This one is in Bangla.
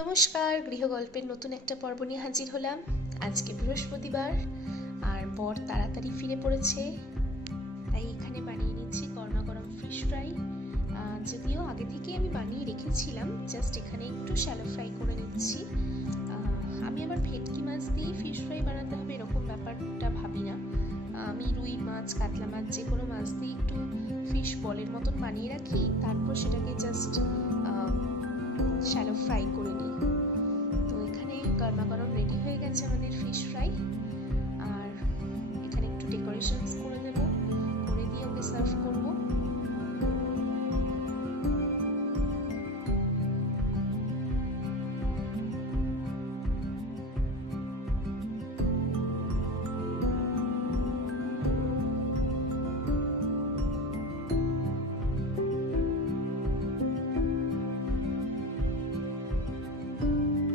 নমস্কার, গৃহগল্পের নতুন একটা পর্ব নিয়ে হাজির হলাম। আজকে বৃহস্পতিবার আর বর তাড়াতাড়ি ফিরে পড়েছে, তাই এখানে বানিয়ে নিচ্ছি গরমা গরম ফিশ ফ্রাই। যদিও আগে থেকে আমি বানিয়ে রেখেছিলাম, জাস্ট এখানে একটু শ্যালো ফ্রাই করে নিচ্ছি। আমি আবার ভেটকি মাছ দিয়ে ফিশ ফ্রাই বানাতে হবে এরকম ব্যাপারটা ভাবি না। আমি রুই মাছ, কাতলা মাছ, যে কোনো মাছ দিয়ে একটু ফিশ বলের মতন বানিয়ে রাখি, তারপর সেটাকে জাস্ট শ্যালো ফ্রাই করে নিই। তো এখানে গরমা গরম রেডি হয়ে গেছে আমাদের ফিশ ফ্রাই। আর এখানে একটু ডেকোরেশনস করে দেবো, করে দিয়ে ওকে সার্ভ করবো।